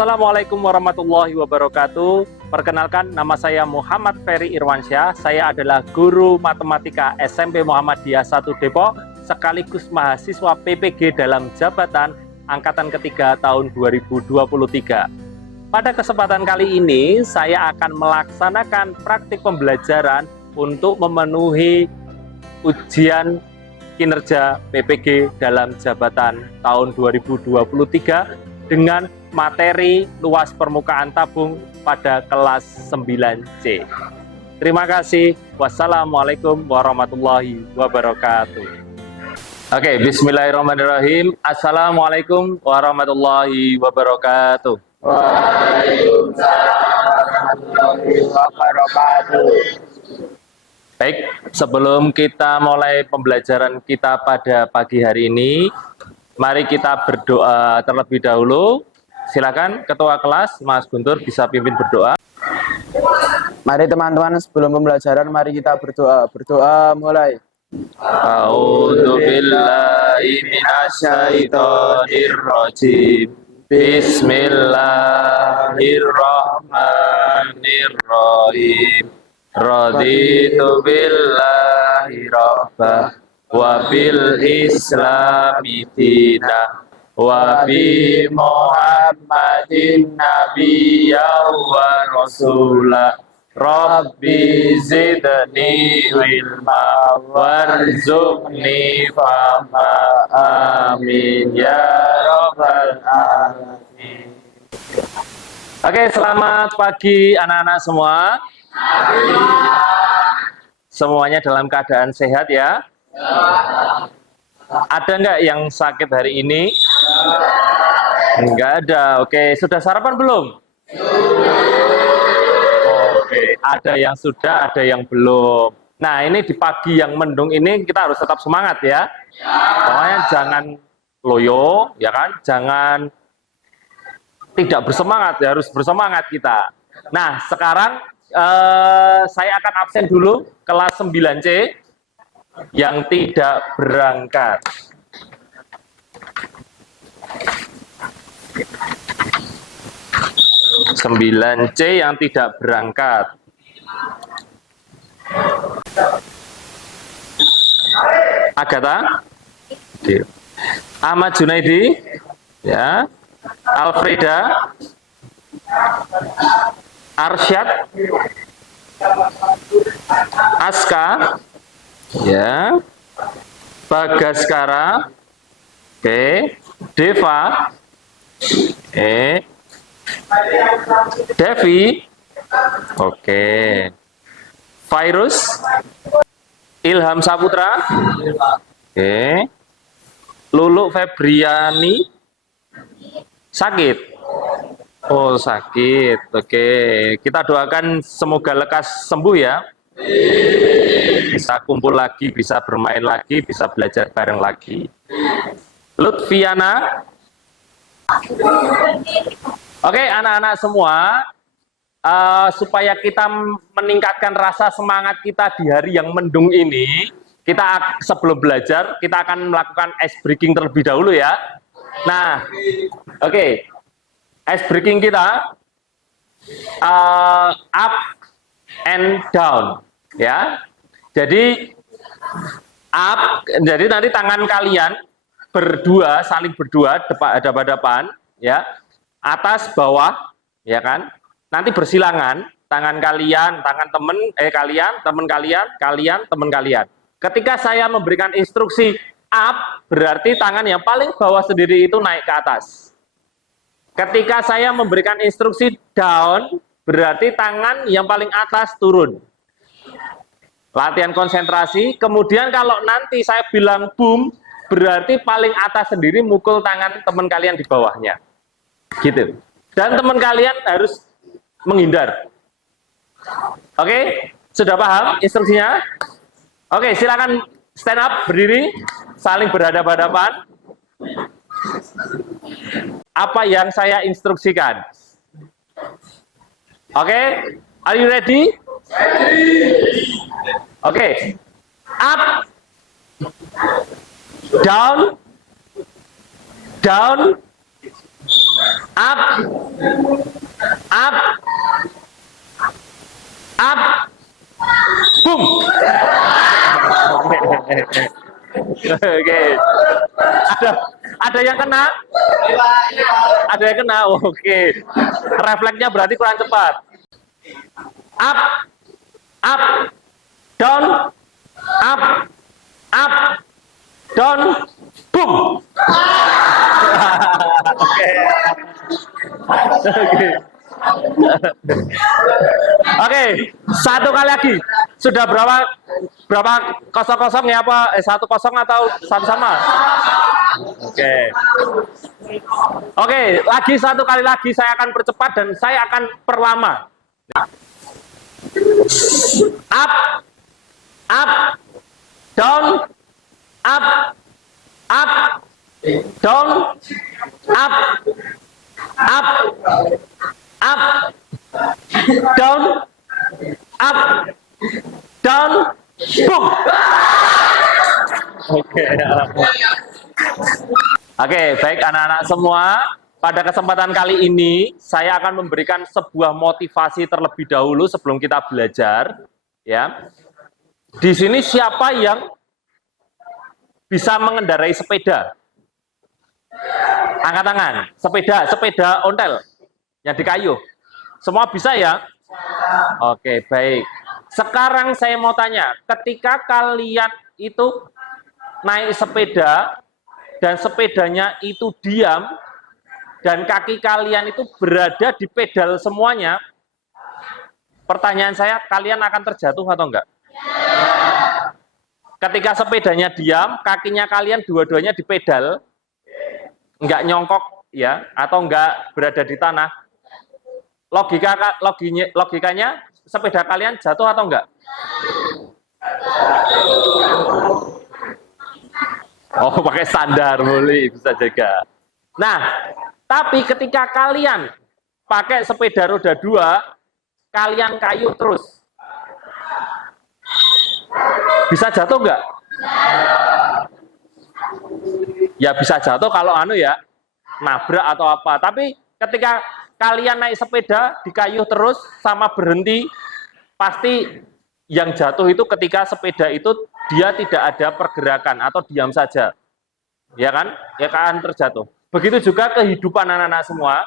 Assalamualaikum warahmatullahi wabarakatuh. Perkenalkan, nama saya Muhammad Ferry Irwansyah. Saya adalah guru matematika SMP Muhammadiyah 1 Depok, sekaligus mahasiswa PPG dalam jabatan Angkatan ketiga tahun 2023. Pada kesempatan kali ini, saya akan melaksanakan praktik pembelajaran untuk memenuhi ujian kinerja PPG dalam jabatan tahun 2023 dengan materi luas permukaan tabung pada kelas 9C. Terima kasih. Wassalamualaikum warahmatullahi wabarakatuh. Oke, bismillahirrahmanirrahim. Assalamualaikum warahmatullahi wabarakatuh. Waalaikumsalam warahmatullahi wabarakatuh. Baik, sebelum kita mulai pembelajaran kita pada pagi hari ini, mari kita berdoa terlebih dahulu. Silakan Ketua Kelas Mas Guntur bisa pimpin berdoa. Mari teman-teman, sebelum pembelajaran mari kita berdoa. Berdoa mulai. A'udzubillahi minasyaitonirrajim. Bismillahirrahmanirrahim. Raditu billahi rabbah wa bil islami dinah wa bi Muhammadin nabiyya wa rasulah. Rabbi zidni ilma warzuqni fahma. Amin ya rabbal alamin. Oke, selamat pagi anak-anak semua. Semuanya dalam keadaan sehat ya? Ada nggak yang sakit hari ini? Nggak ada. Oke, sudah sarapan belum? Oke, ada yang sudah, ada yang belum. Nah, ini di pagi yang mendung ini kita harus tetap semangat ya. Pokoknya jangan loyo, ya kan? Jangan tidak bersemangat, ya harus bersemangat kita. Nah, sekarang saya akan absen dulu kelas 9C yang tidak berangkat. Sembilan C yang tidak berangkat. Agatha, oke. Ahmad Junaidi, ya. Alfreda, Arsyad, Aska, ya. Bagaskara, oke. Deva, oke. Devi, oke. Virus, Ilham Saputra, oke. Lulu Febriani, sakit. Oh, sakit. Oke, kita doakan semoga lekas sembuh ya. Bisa kumpul lagi, bisa bermain lagi, bisa belajar bareng lagi. Lutfiana. Oke, anak-anak semua, supaya kita meningkatkan rasa semangat kita di hari yang mendung ini, kita sebelum belajar, kita akan melakukan ice breaking terlebih dahulu ya. Nah, oke. Ice breaking kita up and down ya. Jadi up, jadi nanti tangan kalian berdua, saling berdua, hadapan-hadapan ya. Atas bawah ya kan. Nanti bersilangan, tangan kalian, tangan kalian, teman kalian, teman kalian. Ketika saya memberikan instruksi up, berarti tangan yang paling bawah sendiri itu naik ke atas. Ketika saya memberikan instruksi down, berarti tangan yang paling atas turun. Latihan konsentrasi, kemudian kalau nanti saya bilang boom, berarti paling atas sendiri mukul tangan teman kalian di bawahnya. Gitu. Dan teman kalian harus menghindar. Oke, sudah paham instruksinya? Oke, silakan stand up, berdiri, saling berhadapan-hadapan. Apa yang saya instruksikan? Oke, are you ready? Oke, up, down, down, up, up, up, boom. Oke. Ada yang kena? Ada yang kena. Oke. Refleksnya berarti kurang cepat. Up, up, down, up, up, down, boom. Oke. Oke. Oke, satu kali lagi. Sudah berapa kosong ya apa? 1-0 atau sama sama? Oke. Oke, lagi satu kali lagi saya akan percepat dan saya akan perlama. Up, up, down, up, up, down, up, up, up, down, up, down, boom. Oke. Oke, baik anak-anak semua. Pada kesempatan kali ini, saya akan memberikan sebuah motivasi terlebih dahulu sebelum kita belajar. Ya, di sini siapa yang bisa mengendarai sepeda? Angkat tangan. Sepeda ontel yang di kayu. Semua bisa ya? Oke, baik. Sekarang saya mau tanya, ketika kalian itu naik sepeda dan sepedanya itu diam dan kaki kalian itu berada di pedal semuanya, pertanyaan saya, kalian akan terjatuh atau enggak? Ketika sepedanya diam, kakinya kalian dua-duanya di pedal, enggak nyongkok ya, atau enggak berada di tanah, logikanya sepeda kalian jatuh atau enggak? Oh, pakai standar boleh, bisa jaga. Nah, tapi ketika kalian pakai sepeda roda 2, kalian kayu terus, bisa jatuh enggak? Ya bisa jatuh kalau nabrak atau apa. Tapi ketika kalian naik sepeda di kayu terus sama berhenti, pasti yang jatuh itu ketika sepeda itu dia tidak ada pergerakan atau diam saja. Ya kan? Ya kan terjatuh. Begitu juga kehidupan anak-anak semua.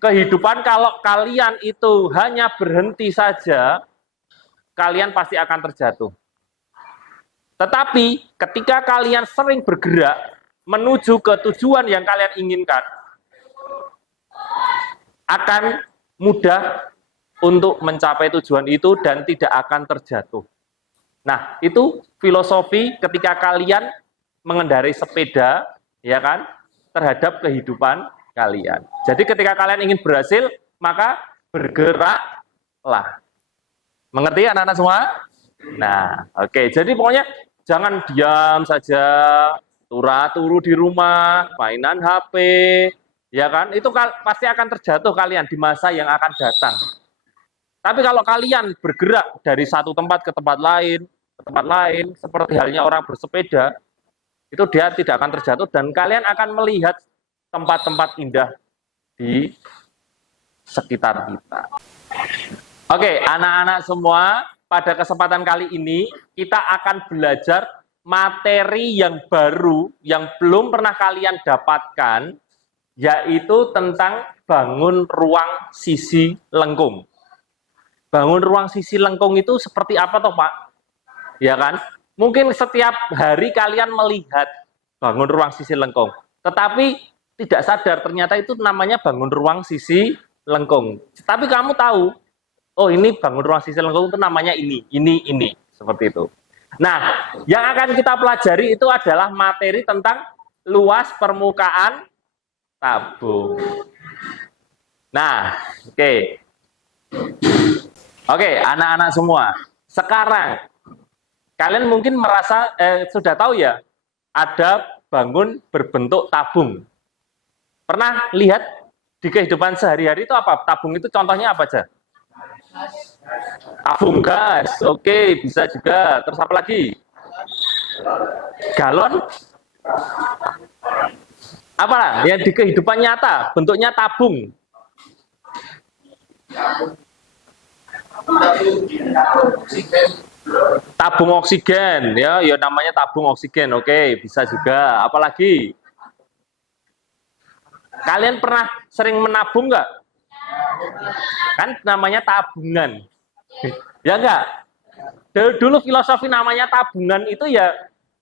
Kehidupan kalau kalian itu hanya berhenti saja, kalian pasti akan terjatuh. Tetapi ketika kalian sering bergerak menuju ke tujuan yang kalian inginkan, akan mudah untuk mencapai tujuan itu dan tidak akan terjatuh. Nah, itu filosofi ketika kalian mengendarai sepeda, ya kan, terhadap kehidupan kalian. Jadi ketika kalian ingin berhasil, maka bergeraklah. Mengerti anak-anak semua? Nah, oke. Jadi pokoknya jangan diam saja, turu di rumah, mainan HP, ya kan? Itu pasti akan terjatuh kalian di masa yang akan datang. Tapi kalau kalian bergerak dari satu tempat ke tempat lain, seperti halnya orang bersepeda, itu dia tidak akan terjatuh dan kalian akan melihat tempat-tempat indah di sekitar kita. Oke, anak-anak semua, pada kesempatan kali ini kita akan belajar materi yang baru yang belum pernah kalian dapatkan, yaitu tentang bangun ruang sisi lengkung. Bangun ruang sisi lengkung itu seperti apa toh Pak? Ya kan? Mungkin setiap hari kalian melihat bangun ruang sisi lengkung, tetapi tidak sadar ternyata itu namanya bangun ruang sisi lengkung. Tapi kamu tahu, oh ini bangun ruang sisi lengkung itu namanya ini, seperti itu. Nah, yang akan kita pelajari itu adalah materi tentang luas permukaan tabung. Nah, oke. Oke, anak-anak semua. Sekarang, kalian mungkin merasa, sudah tahu ya, ada bangun berbentuk tabung. Pernah lihat di kehidupan sehari-hari itu apa? Tabung itu contohnya apa aja? Tabung gas, oke, bisa juga. Terus apa lagi? Galon? Apalah yang di kehidupan nyata bentuknya tabung? Tabung oksigen, ya, ya namanya tabung oksigen. Oke, bisa juga. Apalagi? Kalian pernah sering menabung nggak? Kan namanya tabungan. Ya enggak? Dulu filosofi namanya tabungan itu ya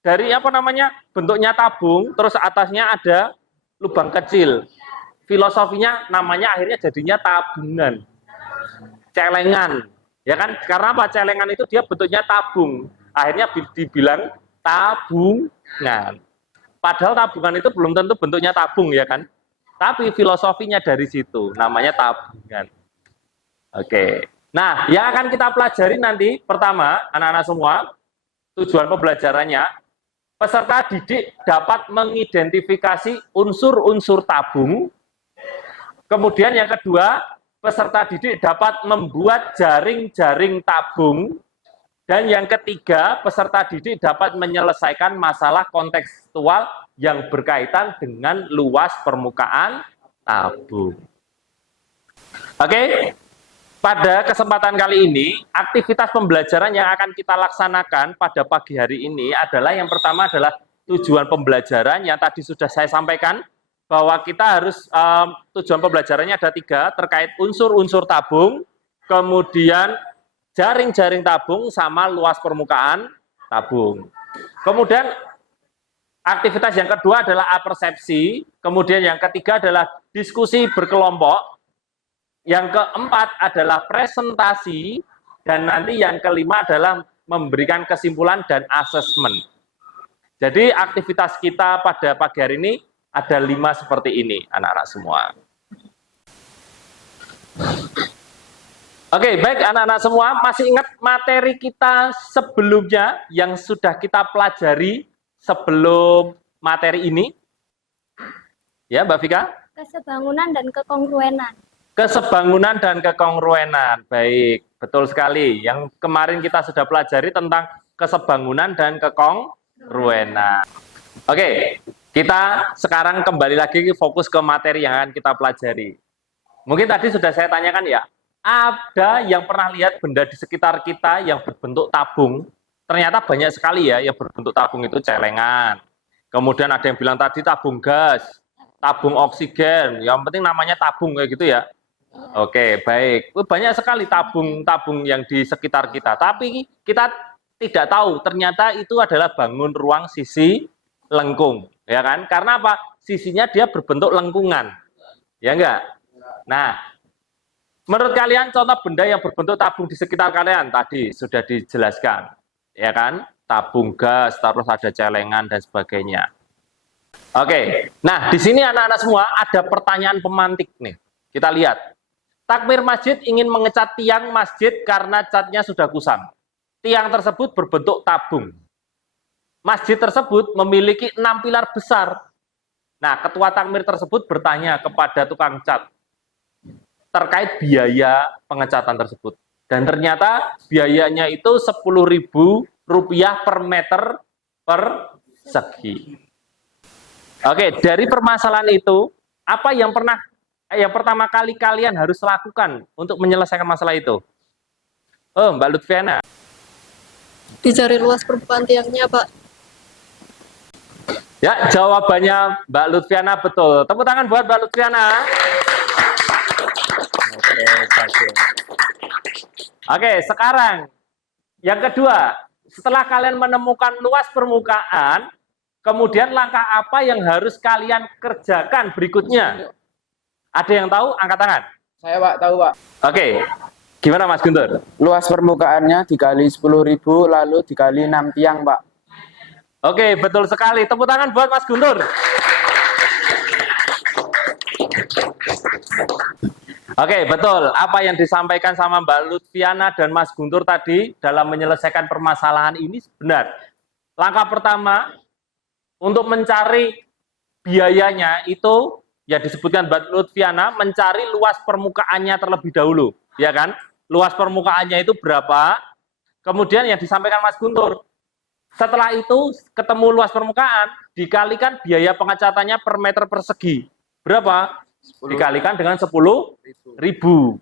dari apa namanya? Bentuknya tabung, terus atasnya ada lubang kecil. Filosofinya namanya akhirnya jadinya tabungan. Celengan. Ya kan? Karena apa? Celengan itu dia bentuknya tabung. Akhirnya dibilang tabungan. Padahal tabungan itu belum tentu bentuknya tabung ya kan? Tapi filosofinya dari situ, namanya tabungan. Oke. Nah, yang akan kita pelajari nanti, pertama, anak-anak semua, tujuan pembelajarannya, peserta didik dapat mengidentifikasi unsur-unsur tabung. Kemudian yang kedua, peserta didik dapat membuat jaring-jaring tabung. Dan yang ketiga, peserta didik dapat menyelesaikan masalah kontekstual yang berkaitan dengan luas permukaan tabung. Oke, pada kesempatan kali ini, aktivitas pembelajaran yang akan kita laksanakan pada pagi hari ini adalah yang pertama adalah tujuan pembelajaran yang tadi sudah saya sampaikan, bahwa kita harus, tujuan pembelajarannya ada 3, terkait unsur-unsur tabung, kemudian jaring-jaring tabung, sama luas permukaan tabung. Kemudian aktivitas yang kedua adalah apersepsi, kemudian yang ketiga adalah diskusi berkelompok, yang keempat adalah presentasi, dan nanti yang kelima adalah memberikan kesimpulan dan asesmen. Jadi aktivitas kita pada pagi hari ini ada 5 seperti ini, anak-anak semua. Oke, baik anak-anak semua, masih ingat materi kita sebelumnya yang sudah kita pelajari sebelum materi ini? Ya, Mbak Vika? Kesebangunan dan kekongruenan. Kesebangunan dan kekongruenan, baik, betul sekali. Yang kemarin kita sudah pelajari tentang kesebangunan dan kekongruenan. Oke, kita sekarang kembali lagi fokus ke materi yang akan kita pelajari. Mungkin tadi sudah saya tanyakan ya, ada yang pernah lihat benda di sekitar kita yang berbentuk tabung? Ternyata banyak sekali ya yang berbentuk tabung itu celengan. Kemudian ada yang bilang tadi tabung gas, tabung oksigen, yang penting namanya tabung kayak gitu ya. Oke, baik. Banyak sekali tabung-tabung yang di sekitar kita. Tapi kita tidak tahu ternyata itu adalah bangun ruang sisi lengkung, ya kan? Karena apa? Sisinya dia berbentuk lengkungan. Ya enggak? Nah, menurut kalian contoh benda yang berbentuk tabung di sekitar kalian tadi sudah dijelaskan, ya kan? Tabung gas, terus ada celengan dan sebagainya. Oke, nah di sini anak-anak semua ada pertanyaan pemantik nih. Kita lihat. Takmir masjid ingin mengecat tiang masjid karena catnya sudah kusam. Tiang tersebut berbentuk tabung. Masjid tersebut memiliki 6 pilar besar. Nah, ketua takmir tersebut bertanya kepada tukang cat terkait biaya pengecatan tersebut. Dan ternyata biayanya itu Rp10.000 per meter persegi. Oke, dari permasalahan itu, apa yang pertama kali kalian harus lakukan untuk menyelesaikan masalah itu? Oh, Mbak Lutfiana. Dicari luas permukaan tiangnya, Pak. Ya, jawabannya Mbak Lutfiana betul. Tepuk tangan buat Mbak Lutfiana. Oke, sekarang yang kedua, setelah kalian menemukan luas permukaan, kemudian langkah apa yang harus kalian kerjakan berikutnya? Ada yang tahu? Angkat tangan. Saya Pak, tahu Pak. Oke, gimana Mas Guntur? Luas permukaannya dikali 10.000 lalu dikali 6 tiang Pak. Oke, betul sekali. Tepuk tangan buat Mas Guntur. Oke, betul. Apa yang disampaikan sama Mbak Lutfiana dan Mas Guntur tadi dalam menyelesaikan permasalahan ini benar. Langkah pertama untuk mencari biayanya itu ya disebutkan Mbak Lutfiana mencari luas permukaannya terlebih dahulu, ya kan? Luas permukaannya itu berapa? Kemudian yang disampaikan Mas Guntur, Setelah itu ketemu luas permukaan, dikalikan biaya pengecatannya per meter persegi. Berapa? Dikalikan dengan 10.000.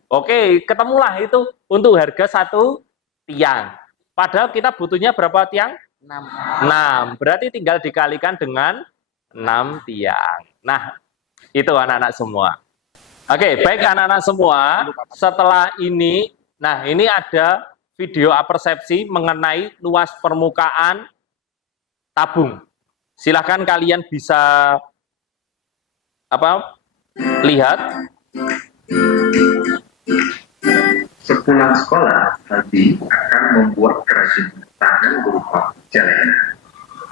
Oke, ketemulah itu untuk harga 1 tiang. Padahal kita butuhnya berapa tiang? 6. Berarti tinggal dikalikan dengan 6 tiang. Nah, itu anak-anak semua. Oke, baik anak-anak semua. Setelah ini, nah ini ada video apersepsi mengenai luas permukaan tabung. Silahkan kalian bisa lihat. Sepulang sekolah, Aldi akan membuat kerajinan tangan berupa celengan.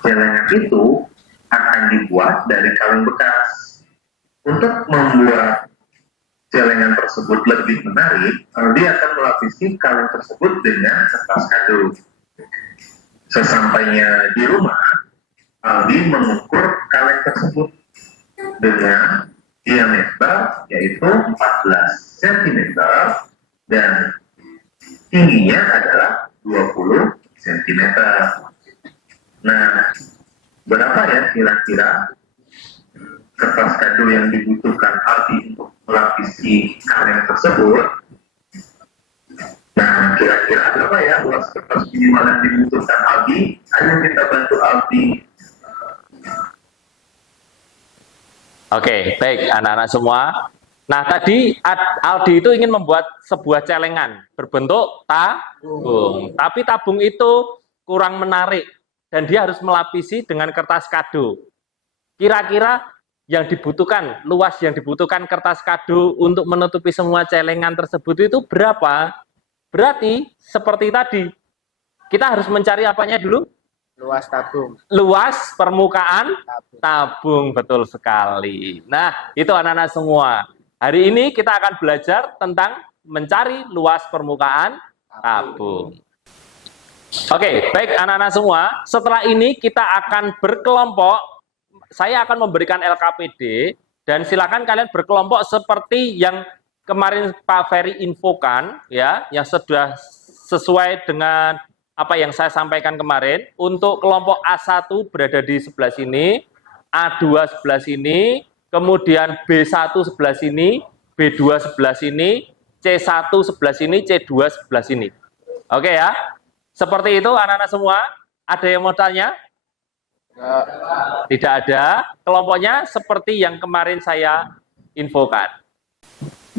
Celengan itu akan dibuat dari kaleng bekas. Untuk membuat celengan tersebut lebih menarik, Aldi akan melapisi kaleng tersebut dengan kertas kado. Sesampainya di rumah, Aldi mengukur kaleng tersebut dengan diameter yaitu 14 cm dan tingginya adalah 20 cm. Nah, berapa ya kira-kira kertas kado yang dibutuhkan Aldi untuk melapisi kaleng tersebut? Nah, kira-kira berapa ya luas kertas minimal yang dibutuhkan Aldi? Ayo kita bantu Aldi. Oke, baik anak-anak semua. Nah, tadi Aldi itu ingin membuat sebuah celengan berbentuk tabung. Tapi tabung itu kurang menarik dan dia harus melapisi dengan kertas kado. Kira-kira yang dibutuhkan, luas yang dibutuhkan kertas kado untuk menutupi semua celengan tersebut itu berapa? Berarti seperti tadi, kita harus mencari apanya dulu? Luas tabung. Luas permukaan tabung, betul sekali. Nah, itu anak-anak semua. Hari ini kita akan belajar tentang mencari luas permukaan tabung. Oke, baik anak-anak semua. Setelah ini kita akan berkelompok. Saya akan memberikan LKPD dan silakan kalian berkelompok seperti yang kemarin Pak Ferry infokan, ya, yang sudah sesuai dengan apa yang saya sampaikan kemarin. Untuk kelompok A1 berada di sebelah sini, A2 sebelah sini, kemudian B1 sebelah sini, B2 sebelah sini, C1 sebelah sini, C2 sebelah sini. Oke ya, seperti itu anak-anak semua. Ada yang mau tanya? Tidak ada. Kelompoknya seperti yang kemarin saya infokan.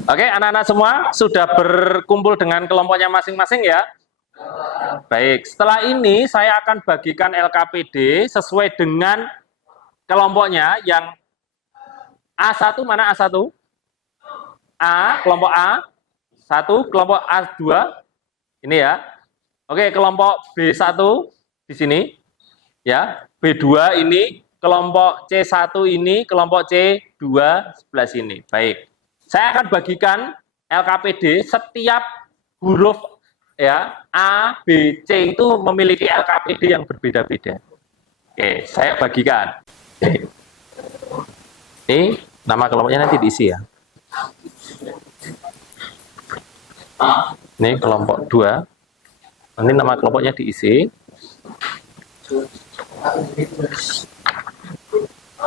Oke, anak-anak semua sudah berkumpul dengan kelompoknya masing-masing ya? Baik, setelah ini saya akan bagikan LKPD sesuai dengan kelompoknya. Yang A1 mana A1? A, kelompok A1, kelompok A2, ini ya. Oke, kelompok B1 di sini, ya. B2 ini, kelompok C1 ini, kelompok C2 sebelah sini. Baik, saya akan bagikan LKPD setiap huruf ya A, B, C itu memiliki LKPD yang berbeda-beda. Oke, saya bagikan. Oke. Ini nama kelompoknya nanti diisi ya. Ini kelompok 2. Nanti nama kelompoknya diisi.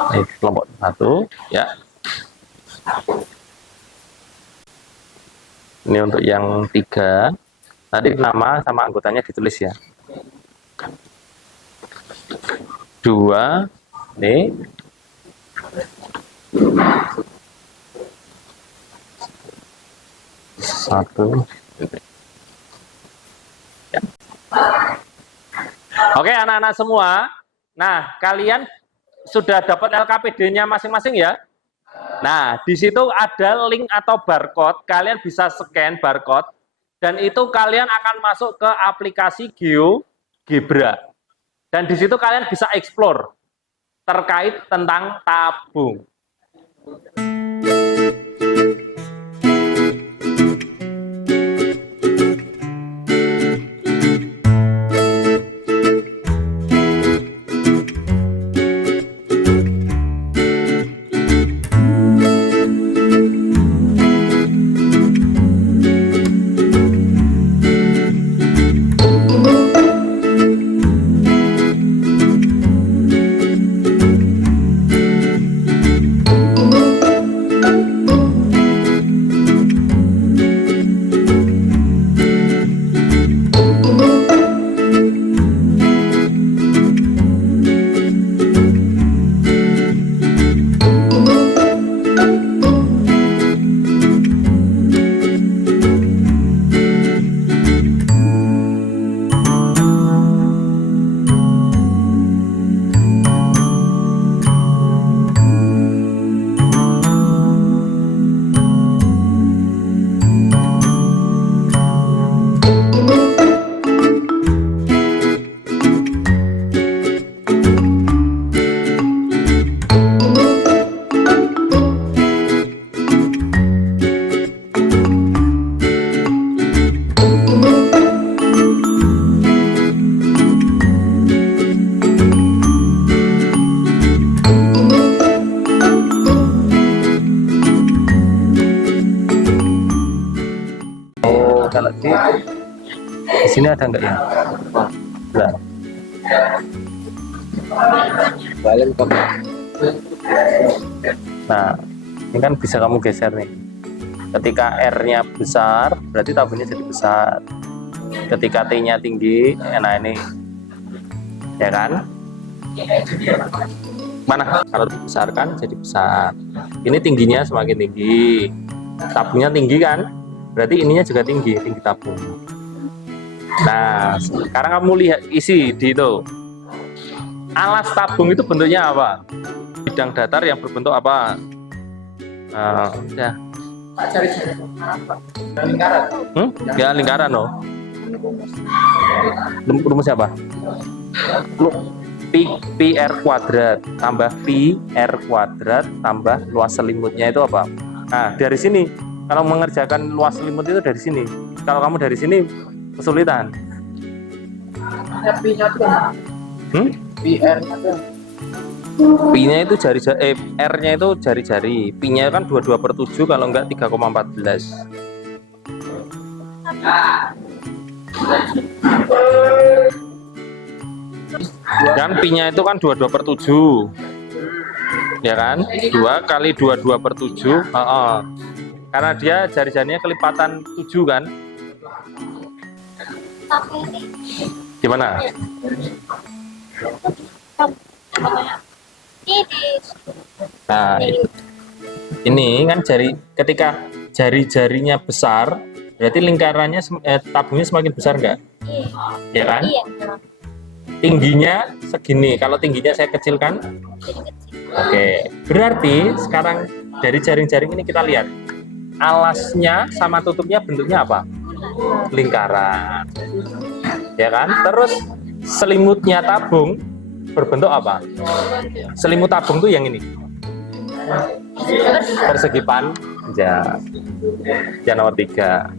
Ini kelompok 1 ya. Ini untuk yang 3. Tadi nama sama anggotanya ditulis ya. 2. Ini. 1. Ya. Oke anak-anak semua. Nah, kalian sudah dapat LKPD-nya masing-masing ya? Nah, di situ ada link atau barcode. Kalian bisa scan barcode. Dan itu kalian akan masuk ke aplikasi GeoGebra. Dan di situ kalian bisa explore terkait tentang tabung. kalau di sini ada nggak ya? Enggak. Nah, ini kan bisa kamu geser nih. Ketika R-nya besar, berarti tabungnya jadi besar. Ketika T-nya tinggi, nah ini, ya kan? Mana? Kalau dibesarkan jadi besar. Ini tingginya semakin tinggi. Tabungnya tinggi kan? Berarti ininya juga tinggi tabung. Nah, sekarang kamu lihat isi di itu. Alas tabung itu bentuknya apa? Bidang datar yang berbentuk apa? Nah, ya. Lingkaran. Ya lingkaran loh. Rumusnya apa? Pi R kuadrat tambah Pi R kuadrat tambah luas selimutnya itu apa? Nah, dari sini kalau mengerjakan luas selimut itu dari sini. Kalau kamu dari sini kesulitan. Pi-nya itu R-nya itu jari-jari. Pi-nya kan 22/7 kalau enggak 3,14. Kan Pi-nya itu kan 22/7. Ya kan? 2 kali 22/7. Karena dia jari-jarinya kelipatan 7 kan? Gimana? Nah, ini kan ketika jari-jarinya besar, berarti lingkarannya tabungnya semakin besar enggak? Ya kan? Tingginya segini. Kalau tingginya saya kecilkan, oke. Berarti sekarang dari jaring-jaring ini kita lihat alasnya sama tutupnya bentuknya apa? Lingkaran, ya kan? Terus selimutnya tabung berbentuk apa? Selimut tabung tuh yang ini, persegi panjang. Yang nomor 3.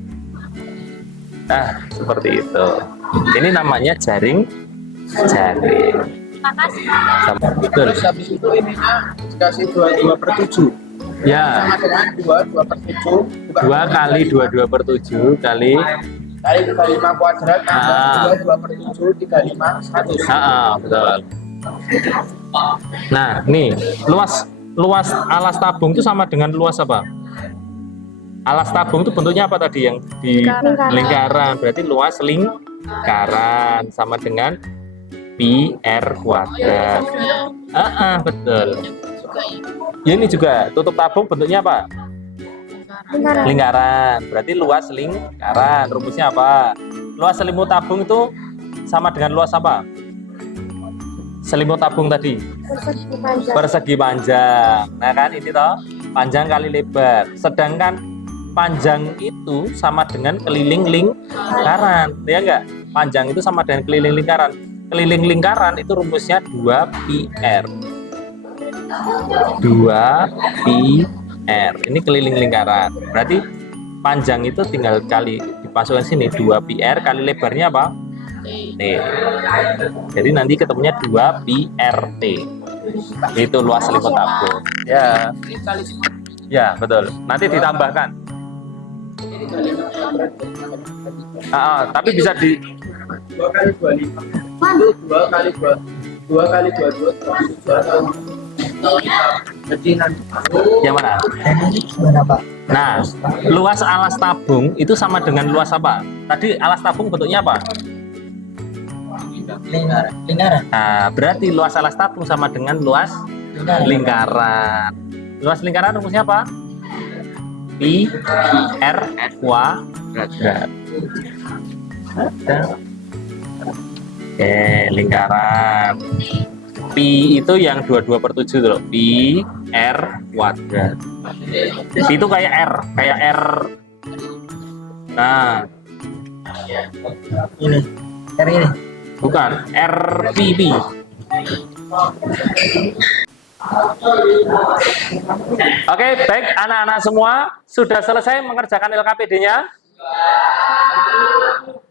Nah, seperti itu. Ini namanya jaring. Sama betul. Terus habis itu ininya dikasih 22/7. Ya. Sama dengan 2/7. 2 kali 22/7 kali 5 kuadrat tambah 2/7 35 100. Betul. Nah, nih luas alas tabung itu sama dengan luas apa? Alas tabung itu bentuknya apa tadi yang di lingkaran? Berarti luas lingkaran sama dengan Pi R kuadrat. Betul. Ya, ini juga tutup tabung bentuknya apa? Lingkaran. Berarti luas lingkaran. Rumusnya apa? Luas selimut tabung itu sama dengan luas apa? Selimut tabung tadi persegi panjang. Nah kan ini toh panjang kali lebar. Sedangkan panjang itu sama dengan keliling lingkaran, ya enggak? Panjang itu sama dengan keliling lingkaran. Keliling lingkaran itu rumusnya 2πr. 2πr. Ini keliling lingkaran. Berarti panjang itu tinggal kali dimasukkan sini 2πr kali lebarnya apa? T. Jadi nanti ketemunya 2πrt. Itu luas selimut tabung. Ya. Ya, betul. Nanti ditambahkan. Tapi bisa di 2 kali 25. Itu 2 kali 22. Jadi nanti yang mana? Nah, luas alas tabung itu sama dengan luas apa? Tadi alas tabung bentuknya apa? lingkaran. Nah, berarti luas alas tabung sama dengan luas lingkaran. Luas lingkaran rumusnya apa? Pi R kuadrat. Lingkaran. Pi itu yang 22/7 loh. Pi R kuadrat. Pi itu kayak R. Nah, Ini. R ini. bukan RPP. Oke, baik anak-anak semua sudah selesai mengerjakan LKPD-nya?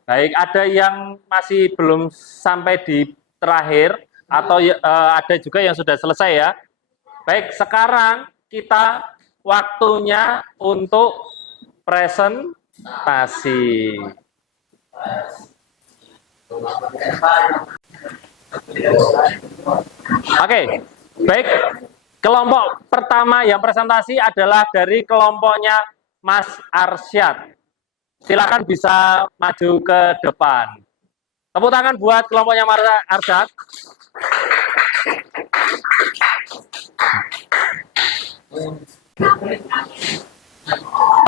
Baik, ada yang masih belum sampai di terakhir atau ada juga yang sudah selesai ya. Baik, sekarang kita waktunya untuk present Oke, baik. Kelompok pertama yang presentasi adalah dari kelompoknya Mas Arsyad. Silakan bisa maju ke depan. Tepuk tangan buat kelompoknya Mas Arsyad.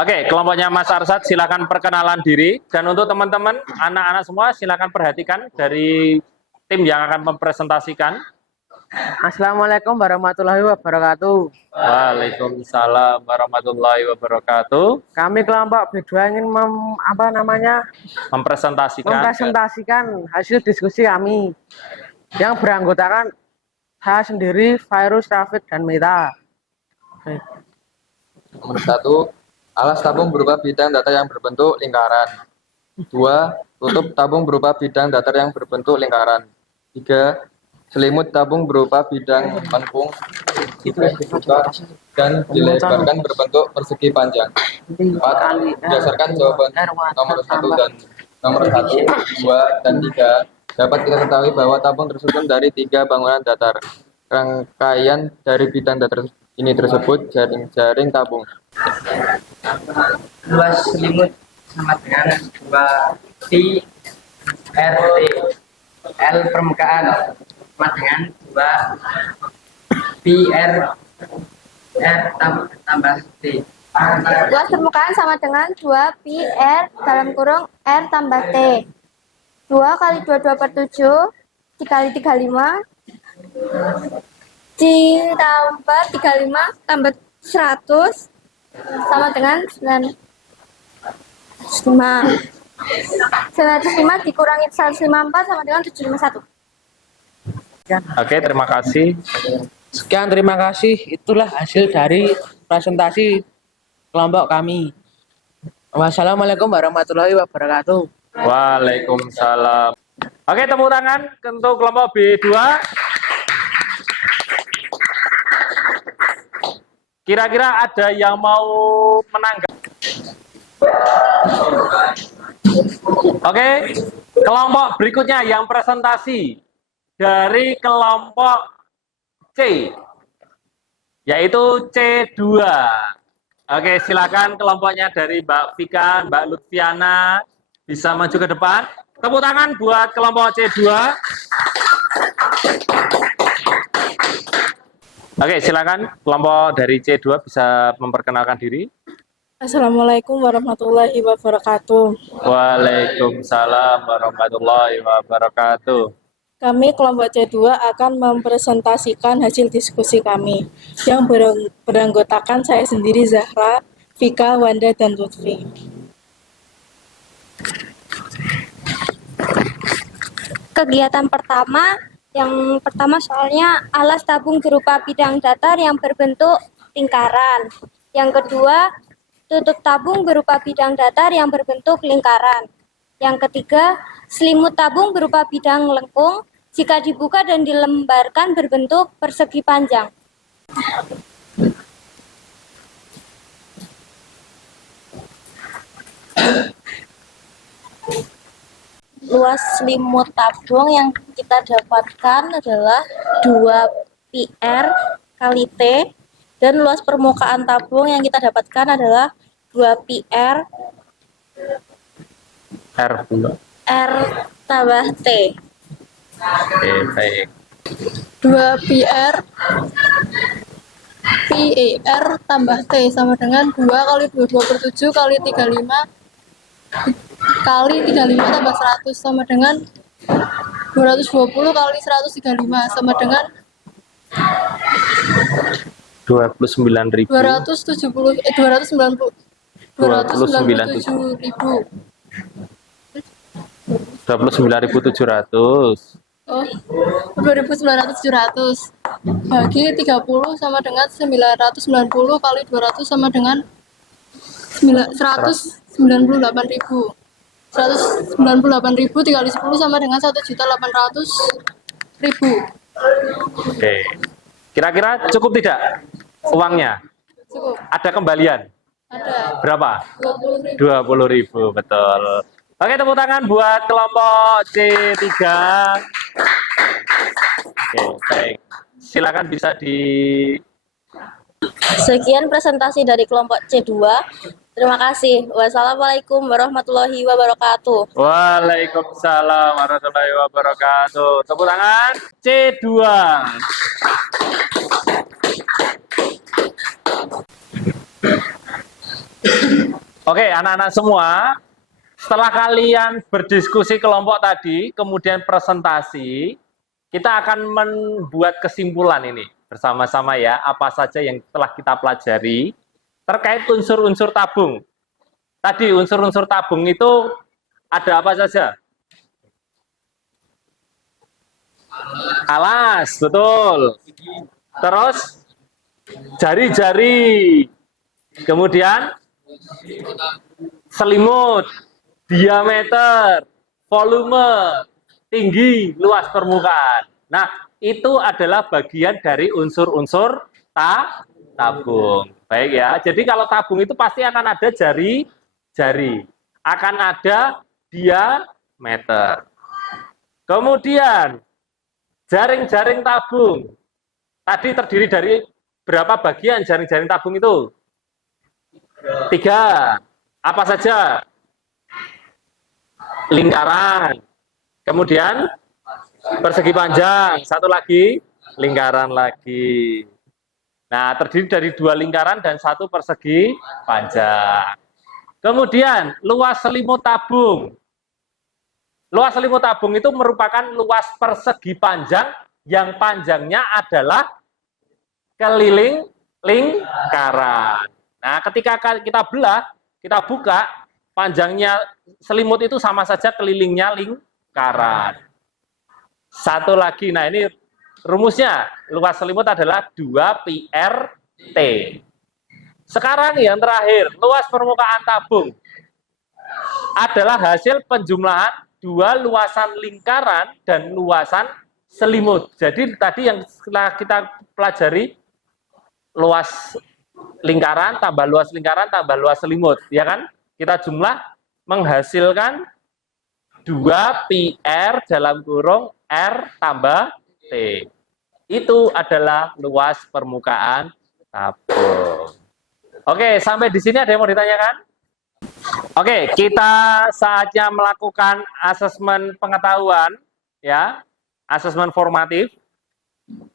Oke, kelompoknya Mas Arsyad silakan perkenalan diri. Dan untuk teman-teman, anak-anak semua silakan perhatikan dari tim yang akan mempresentasikan. Assalamualaikum warahmatullahi wabarakatuh. Waalaikumsalam warahmatullahi wabarakatuh. Kami kelompok B2 ingin mempresentasikan hasil diskusi kami yang beranggotakan saya sendiri, Virus, Rafiq, dan Mita. Nomor 1, alas tabung berupa bidang datar yang berbentuk lingkaran. 2, tutup tabung berupa bidang datar yang berbentuk lingkaran. 3, selimut tabung berupa bidang lengkung dan dilebarkan berbentuk persegi panjang. 4, berdasarkan jawaban nomor 1 dan nomor 1, 2, dan 3, dapat kita ketahui bahwa tabung tersusun dari 3 bangunan datar. Rangkaian dari bidang datar ini tersebut jaring-jaring tabung. Luas selimut sama dengan 2 pi RT. L permukaan sama dengan 2 pi R tambah T. Luas permukaan sama dengan 2 pi R dalam kurung R tambah T. 2 kali 22 per 7 dikali 35 ditambah 35 tambah 100 sama dengan 905. 905 dikurangi 154 sama dengan 751. Oke, terima kasih. Sekian, terima kasih. Itulah hasil dari presentasi kelompok kami. Wassalamualaikum warahmatullahi wabarakatuh. Waalaikumsalam. Oke, tepuk tangan untuk kelompok B2. Kira-kira ada yang mau menanggapi? Oke, kelompok berikutnya yang presentasi dari kelompok C, yaitu C2. Oke, silakan kelompoknya dari Mbak Vika, Mbak Lutfiana, bisa maju ke depan. Tepuk tangan buat kelompok C2. Oke, silakan kelompok dari C2 bisa memperkenalkan diri. Assalamualaikum warahmatullahi wabarakatuh. Waalaikumsalam warahmatullahi wabarakatuh. Kami kelompok C2 akan mempresentasikan hasil diskusi kami yang beranggotakan saya sendiri, Zahra, Vika, Wanda, dan Lutfi. Kegiatan pertama, yang pertama soalnya alas tabung berupa bidang datar yang berbentuk lingkaran. Yang kedua, tutup tabung berupa bidang datar yang berbentuk lingkaran. Yang ketiga, selimut tabung berupa bidang lengkung jika dibuka dan dilembarkan berbentuk persegi panjang. Luas selimut tabung yang kita dapatkan adalah 2 PR kali T, dan luas permukaan tabung yang kita dapatkan adalah 2 PR R tambah T. Oke, baik. 2 PR PER tambah T sama dengan 2 kali 22 per 7 kali 35 kali 35 tambah 100 sama dengan 220 kali 135 sama dengan 29.000. 29.700. Oh, 29.700 bagi 30 sama dengan 990 kali 200 sama dengan 198.000. 198.000 dikali 10 sama dengan 1.800.000. Oke. Kira-kira cukup tidak uangnya? Cukup. Ada kembalian? Ada Berapa? 20.000. 20.000, betul. Oke, tepuk tangan buat kelompok C3. Oke, baik. Silakan bisa di... Sekian presentasi dari kelompok C2. Terima kasih. Wassalamualaikum warahmatullahi wabarakatuh. Waalaikumsalam warahmatullahi wabarakatuh. Tepuk tangan C2. Oke, anak-anak semua, setelah kalian berdiskusi kelompok tadi, kemudian presentasi, kita akan membuat kesimpulan ini bersama-sama ya, apa saja yang telah kita pelajari terkait unsur-unsur tabung. Tadi unsur-unsur tabung itu ada apa saja? Alas, betul. Terus jari-jari. Kemudian selimut, diameter, volume, tinggi, luas permukaan. Nah, itu adalah bagian dari unsur-unsur tabung. Baik ya. Jadi kalau tabung itu pasti akan ada jari-jari. Akan ada diameter. Kemudian jaring-jaring tabung. Tadi terdiri dari berapa bagian jaring-jaring tabung itu? 3. Apa saja? Lingkaran. Kemudian persegi panjang. Satu lagi lingkaran lagi. Nah, terdiri dari 2 lingkaran dan 1 persegi panjang. Kemudian luas selimut tabung. Luas selimut tabung itu merupakan luas persegi panjang yang panjangnya adalah keliling lingkaran. Nah, ketika kita belah, kita buka, panjangnya selimut itu sama saja kelilingnya lingkaran. Satu lagi, nah ini rumusnya, luas selimut adalah 2πRT. Sekarang yang terakhir, luas permukaan tabung adalah hasil penjumlahan 2 luasan lingkaran dan luasan selimut. Jadi tadi yang setelah kita pelajari, luas lingkaran tambah luas lingkaran tambah luas selimut, ya kan? Kita jumlah menghasilkan 2πR dalam kurung R tambah T. Itu adalah luas permukaan tabung. Oke, sampai di sini ada yang mau ditanyakan? Oke, kita saatnya melakukan asesmen pengetahuan, ya, asesmen formatif.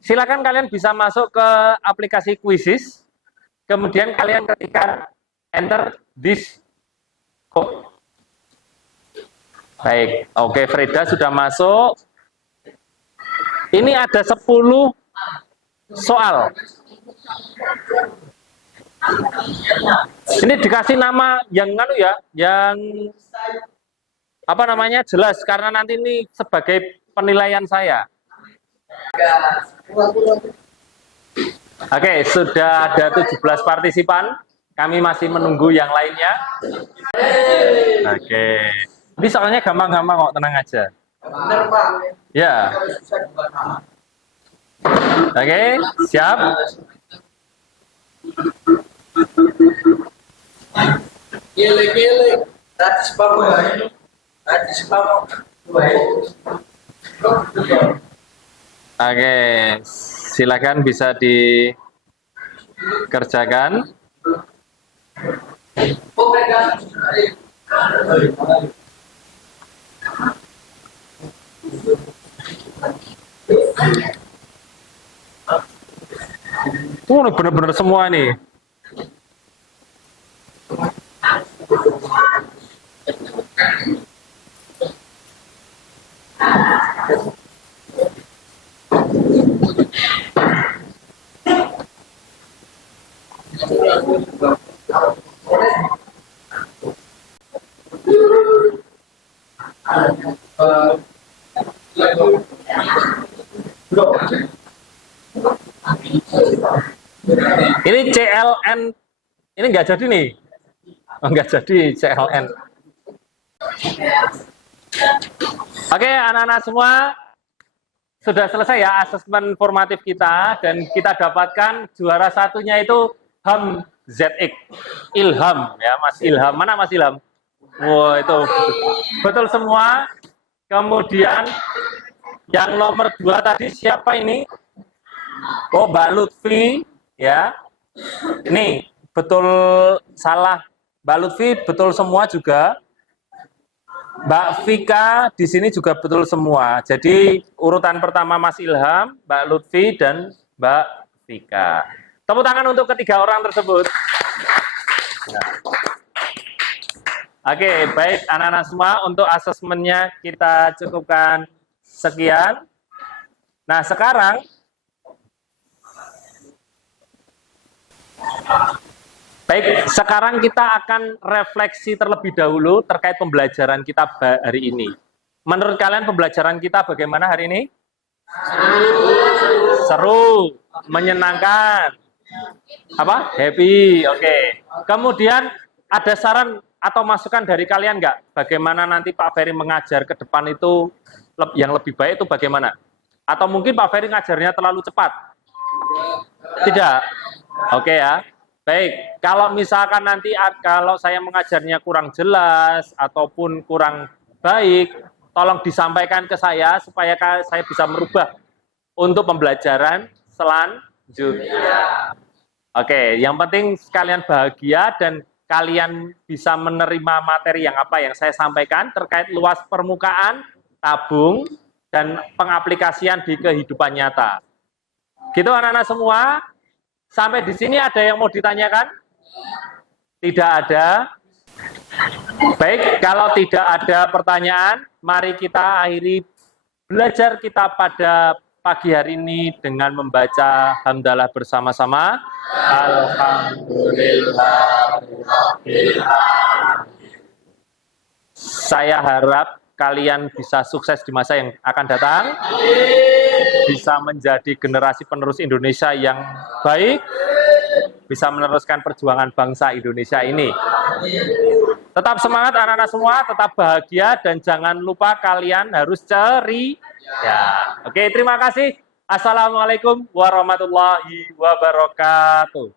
Silakan kalian bisa masuk ke aplikasi Quizzes. Kemudian kalian ketikkan enter this code. Baik, oke, Freda sudah masuk. Ini ada 10 soal. Ini dikasih nama yang yang apa namanya jelas karena nanti ini sebagai penilaian saya. Oke, sudah ada 17 partisipan. Kami masih menunggu yang lainnya. Oke. Ini soalnya gampang-gampang kok, tenang aja. Ya. Oke, siap? Oke, silakan bisa dikerjakan. Benar-benar semua nih. Ini CLN, ini nggak jadi nih. Oh, nggak jadi CLN. Oke, anak-anak semua sudah selesai ya asesmen formatif kita dan kita dapatkan juara satunya itu ZX. Ilham ya, Mas Ilham. Mana Mas Ilham? Wah, itu betul semua. Kemudian yang nomor 2 tadi siapa ini? Oh, Mbak Lutfi ya. Ini betul salah. Mbak Lutfi betul semua juga. Mbak Vika di sini juga betul semua. Jadi urutan pertama Mas Ilham, Mbak Lutfi dan Mbak Vika. Tepuk tangan untuk ketiga orang tersebut. Nah. Oke, baik anak-anak semua, untuk asesmennya kita cukupkan sekian. Nah, sekarang kita akan refleksi terlebih dahulu terkait pembelajaran kita hari ini. Menurut kalian pembelajaran kita bagaimana hari ini? Seru, menyenangkan, apa? Happy, oke. Kemudian ada saran atau masukan dari kalian nggak? Bagaimana nanti Pak Ferry mengajar ke depan itu yang lebih baik itu bagaimana? Atau mungkin Pak Ferry ngajarnya terlalu cepat? Tidak? Oke ya. Baik, kalau misalkan nanti kalau saya mengajarnya kurang jelas ataupun kurang baik, tolong disampaikan ke saya supaya saya bisa merubah untuk pembelajaran selanjutnya. Oke, yang penting kalian bahagia dan kalian bisa menerima materi yang saya sampaikan terkait luas permukaan, tabung, dan pengaplikasian di kehidupan nyata. Gitu anak-anak semua? Sampai di sini ada yang mau ditanyakan? Tidak ada? Baik, kalau tidak ada pertanyaan, mari kita akhiri belajar kita pada pagi hari ini dengan membaca hamdalah bersama-sama. Alhamdulillah. Saya harap kalian bisa sukses di masa yang akan datang, bisa menjadi generasi penerus Indonesia yang baik, bisa meneruskan perjuangan bangsa Indonesia ini. Tetap semangat anak-anak semua, tetap bahagia, dan jangan lupa kalian harus ceria. Oke, terima kasih. Assalamualaikum warahmatullahi wabarakatuh.